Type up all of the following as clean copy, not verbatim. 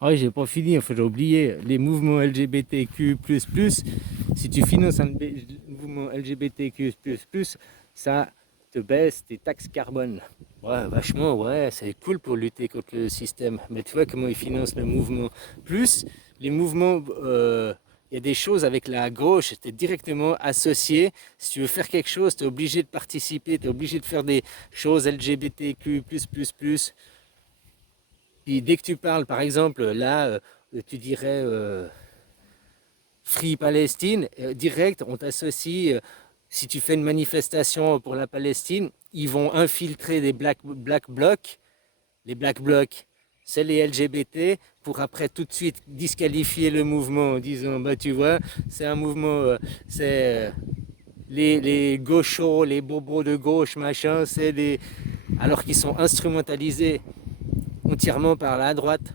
Ah oui, j'ai pas fini, enfin j'ai oublié. Les mouvements LGBTQ++, si tu finances un mouvement LGBTQ++, ça te baisse tes taxes carbone. Ouais, vachement, ouais, c'est cool pour lutter contre le système. Mais tu vois comment ils financent le mouvement. Plus, les mouvements, il y a des choses avec la gauche, tu es directement associé. Si tu veux faire quelque chose, tu es obligé de participer, tu es obligé de faire des choses LGBTQ++. Puis dès que tu parles, par exemple, là, tu dirais Free Palestine, direct, on t'associe, si tu fais une manifestation pour la Palestine, ils vont infiltrer des black blocs. Les black blocs, c'est les LGBT, pour après tout de suite disqualifier le mouvement en disant, bah tu vois, c'est un mouvement, c'est les gauchos, les bobos de gauche, machin, c'est des... Alors qu'ils sont instrumentalisés entièrement par la droite.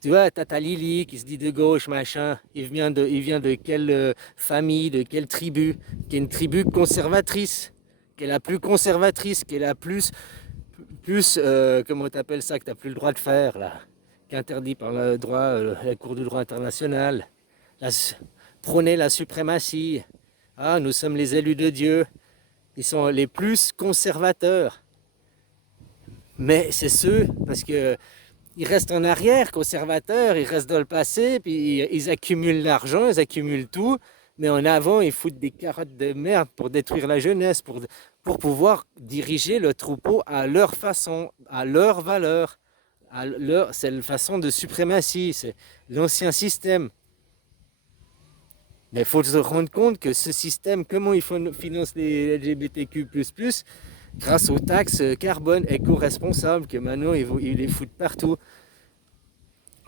Tu vois, Tata Lily qui se dit de gauche, machin, il vient de quelle famille, de quelle tribu, qui est une tribu conservatrice, qui est la plus conservatrice, qui est la plus, comment t'appelles ça, que t'as plus le droit de faire, là, qui est interdit par le droit, la Cour du droit international. La, prôner la suprématie. Ah, nous sommes les élus de Dieu. Ils sont les plus conservateurs. Mais c'est ceux, parce que ils restent en arrière, conservateurs, ils restent dans le passé, puis ils accumulent l'argent, ils accumulent tout, mais en avant, ils foutent des carottes de merde pour détruire la jeunesse, pour pouvoir diriger le troupeau à leur façon, à leur valeur. C'est la façon de suprématie, c'est l'ancien système. Mais il faut se rendre compte que ce système, comment ils financent les LGBTQ++, grâce aux taxes carbone éco-responsables, que maintenant ils les foutent partout.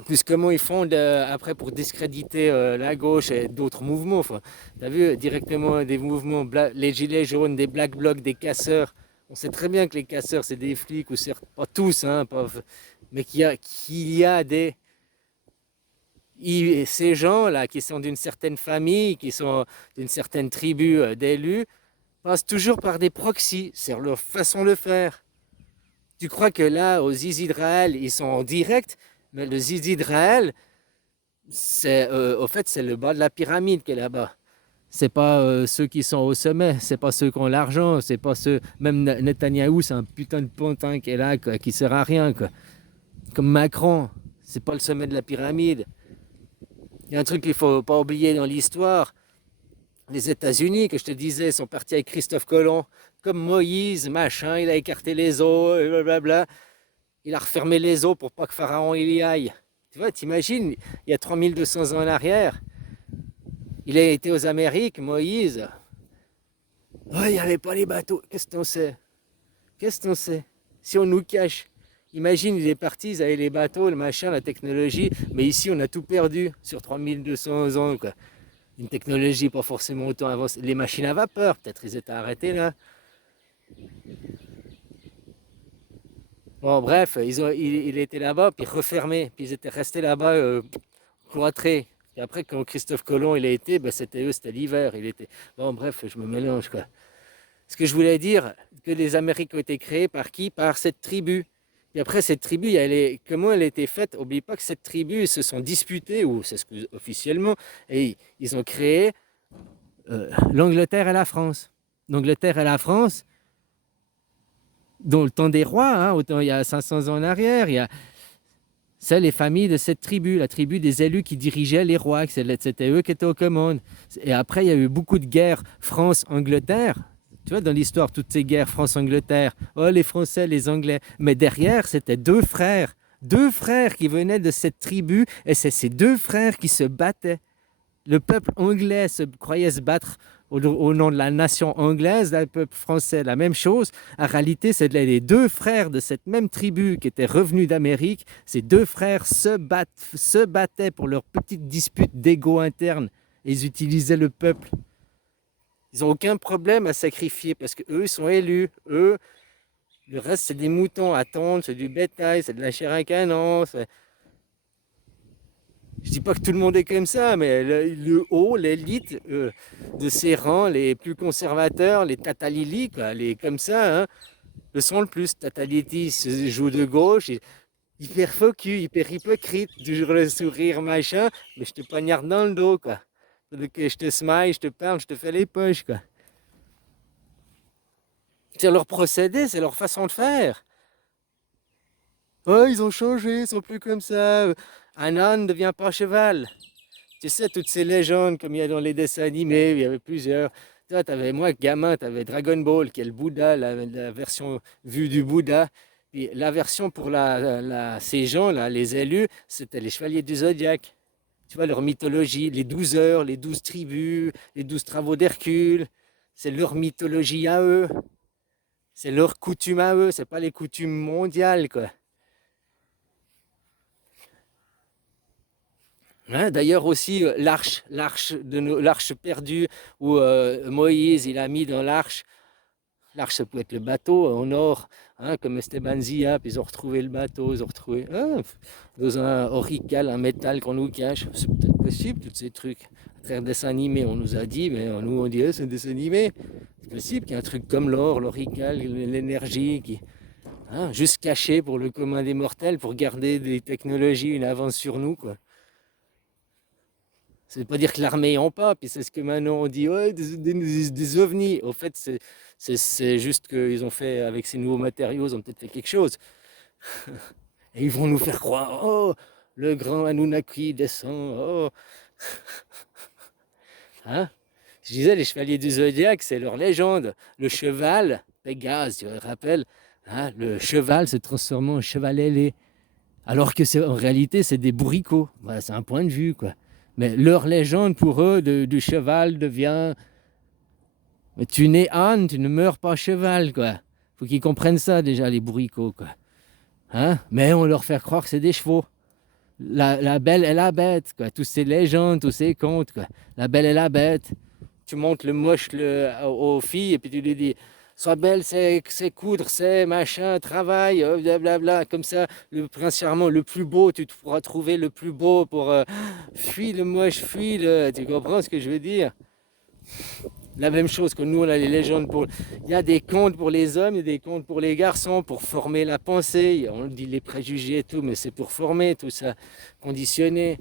Plus comment ils font après pour discréditer la gauche et d'autres mouvements. Enfin, tu as vu directement des mouvements, les gilets jaunes, des black blocs, des casseurs. On sait très bien que les casseurs, c'est des flics, ou certes, pas tous, hein, mais qu'il y a ces gens-là qui sont d'une certaine famille, qui sont d'une certaine tribu d'élus, passent toujours par des proxys. C'est leur façon de faire. Tu crois que là, aux Israël, ils sont en direct, mais le Israël, au fait, c'est le bas de la pyramide qui est là-bas. C'est pas ceux qui sont au sommet, c'est pas ceux qui ont l'argent, c'est pas ceux. Même Netanyahou, c'est un putain de pantin qui est là, quoi, qui sert à rien, quoi. Comme Macron, c'est pas le sommet de la pyramide. Il y a un truc qu'il faut pas oublier dans l'histoire. Les États-Unis, que je te disais, sont partis avec Christophe Colomb, comme Moïse, machin, il a écarté les eaux, et blablabla. Il a refermé les eaux pour pas que Pharaon il y aille. Tu vois, t'imagines, il y a 3200 ans en arrière, il a été aux Amériques, Moïse. Oh, il n'y avait pas les bateaux. Qu'est-ce qu'on sait? Qu'est-ce qu'on sait? Si on nous cache. Imagine, il est parti, ils avaient les bateaux, le machin, la technologie. Mais ici, on a tout perdu sur 3200 ans, quoi. Une technologie pas forcément autant avancée. Les machines à vapeur, peut-être ils étaient arrêtés là. Bon, bref, il était là-bas, puis refermé. Puis ils étaient restés là-bas, cloîtrés. Et après, quand Christophe Colomb il a été, ben, c'était eux, c'était l'hiver. Il était... Bon, bref, je me mélange, quoi. Ce que je voulais dire, que les Amériques ont été créées par qui? Par cette tribu. Et après, cette tribu, comment elle a été faite? N'oublie pas que cette tribu, ils se sont disputés, ou c'est ce que officiellement, et ils ont créé l'Angleterre et la France. L'Angleterre et la France, dans le temps des rois, hein, autant il y a 500 ans en arrière, c'est les familles de cette tribu, la tribu des élus qui dirigeaient les rois, c'était eux qui étaient aux commandes. Et après, il y a eu beaucoup de guerres France-Angleterre. Tu vois, dans l'histoire, toutes ces guerres France-Angleterre, oh, les Français, les Anglais. Mais derrière, c'était deux frères qui venaient de cette tribu, et c'est ces deux frères qui se battaient. Le peuple anglais croyait se battre au nom de la nation anglaise, le peuple français, la même chose. En réalité, c'est les deux frères de cette même tribu qui étaient revenus d'Amérique. Ces deux frères se battaient pour leur petite dispute d'ego interne. Ils utilisaient le peuple. Ils n'ont aucun problème à sacrifier parce qu'eux, ils sont élus. Eux, le reste, c'est des moutons à tondre, c'est du bétail, c'est de la chair à canon. Je dis pas que tout le monde est comme ça, mais le haut, l'élite de ces rangs, les plus conservateurs, les tatalili, quoi, les comme ça, hein, le sont le plus. Tataliti se joue de gauche, hyper focus, hyper hypocrite, toujours le sourire, machin, mais je te poignarde dans le dos, quoi. Donc, je te smile, je te parle, je te fais les poches, quoi. C'est leur procédé, c'est leur façon de faire. Oh, ils ont changé, ils sont plus comme ça. Un âne ne devient pas cheval. Tu sais, toutes ces légendes comme il y a dans les dessins animés, il y avait plusieurs. Toi, moi, gamin, tu avais Dragon Ball, qui est le Bouddha, la version vue du Bouddha. Puis la version pour ces gens-là, les élus, c'était les chevaliers du zodiaque. Tu vois, leur mythologie, les 12 heures, les 12 tribus, les 12 travaux d'Hercule. C'est leur mythologie à eux. C'est leur coutume à eux, c'est pas les coutumes mondiales, quoi. Hein, d'ailleurs aussi l'arche perdue où Moïse il a mis dans l'arche. L'arche ça peut être le bateau en or, hein, comme Esteban Zia, puis ils ont retrouvé le bateau, ils ont retrouvé dans un aurical, un métal qu'on nous cache. C'est peut-être possible tous ces trucs. À travers dessin animé, on nous a dit, mais nous on dit c'est un dessin animé. C'est possible qu'il y ait un truc comme l'or, l'aurical, l'énergie qui, hein, juste caché pour le commun des mortels, pour garder des technologies, une avance sur nous, quoi. Ça ne veut pas dire que l'armée en pas, puis c'est ce que maintenant on dit, ouais, des ovnis. Au fait, c'est juste qu'ils ont fait, avec ces nouveaux matériaux, ils ont peut-être fait quelque chose. Et ils vont nous faire croire, oh, le grand Anunnaki descend, oh. Hein? Je disais, les chevaliers du zodiaque, c'est leur légende. Le cheval, Pégase, tu te rappelles, hein, le cheval se transforme en cheval ailé. Alors que en réalité, c'est des bourricots. Voilà, c'est un point de vue, quoi. Mais leur légende pour eux du cheval devient. Mais tu nais âne, tu ne meurs pas cheval, quoi. Faut qu'ils comprennent ça déjà, les bourricots, quoi. Hein? Mais on leur fait croire que c'est des chevaux. La belle et la bête, quoi. Tous ces légendes, tous ces contes, quoi. La belle et la bête. Tu montes le moche aux filles et puis tu lui dis sois belle, c'est coudre, c'est machin, travail, blablabla. Comme ça, prince charmant, le plus beau, tu pourras trouver le plus beau pour fuis le moche, fuis le. Tu comprends ce que je veux dire? La même chose que nous, on a les légendes pour. Il y a des contes pour les hommes, il y a des contes pour les garçons, pour former la pensée. On dit les préjugés et tout, mais c'est pour former tout ça, conditionner.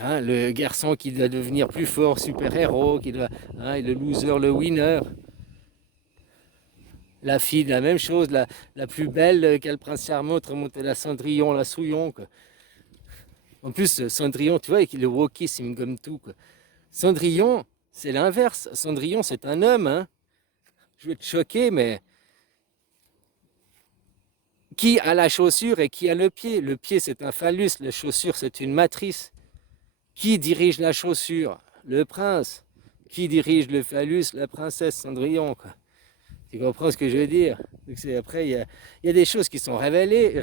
Hein, le garçon qui doit devenir plus fort, super-héros, qui doit, hein, et le loser, le winner. La fille, la même chose, la plus belle qu'elle prince charmant, remonter la Cendrillon, la Souillon, quoi. En plus, Cendrillon, tu vois, avec le wokisme comme tout, quoi. Cendrillon, c'est l'inverse. Cendrillon, c'est un homme, hein. Je vais te choquer, mais qui a la chaussure et qui a le pied? Le pied, c'est un phallus, la chaussure, c'est une matrice. Qui dirige la chaussure? Le prince. Qui dirige le phallus? La princesse Cendrillon, quoi. Tu comprends ce que je veux dire? Donc après, il y a des choses qui sont révélées.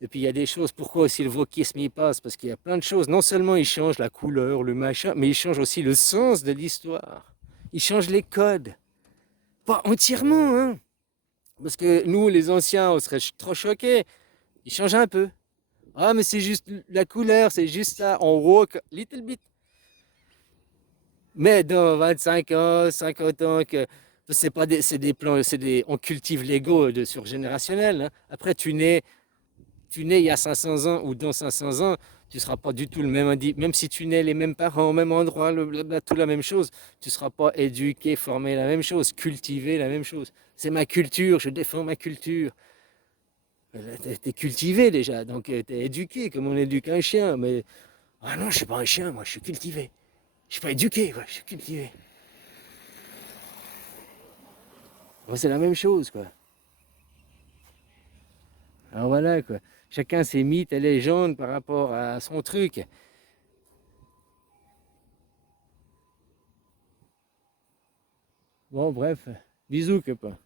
Et puis il y a des choses, pourquoi aussi le wokisme y passe? Parce qu'il y a plein de choses. Non seulement il change la couleur, le machin, mais il change aussi le sens de l'histoire. Il change les codes. Pas entièrement, hein. Parce que nous, les anciens, on serait trop choqués. Il change un peu. Ah, mais c'est juste la couleur, c'est juste ça. On woke, little bit. Mais dans 25 ans, 50 ans, que c'est pas c'est des plans, on cultive l'ego de surgénérationnel, hein. Après, tu nais il y a 500 ans ou dans 500 ans, tu ne seras pas du tout le même même si tu nais les mêmes parents au même endroit, tout la même chose, tu ne seras pas éduqué, formé la même chose, cultivé la même chose. C'est ma culture, je défends ma culture. Tu es cultivé déjà, donc tu es éduqué comme on éduque un chien. Mais ah non, je ne suis pas un chien, moi je suis cultivé. Je ne suis pas éduqué, quoi, je suis cultivé. Bon, c'est la même chose, quoi. Alors voilà, quoi. Chacun ses mythes et légendes par rapport à son truc. Bon, bref, bisous, copain.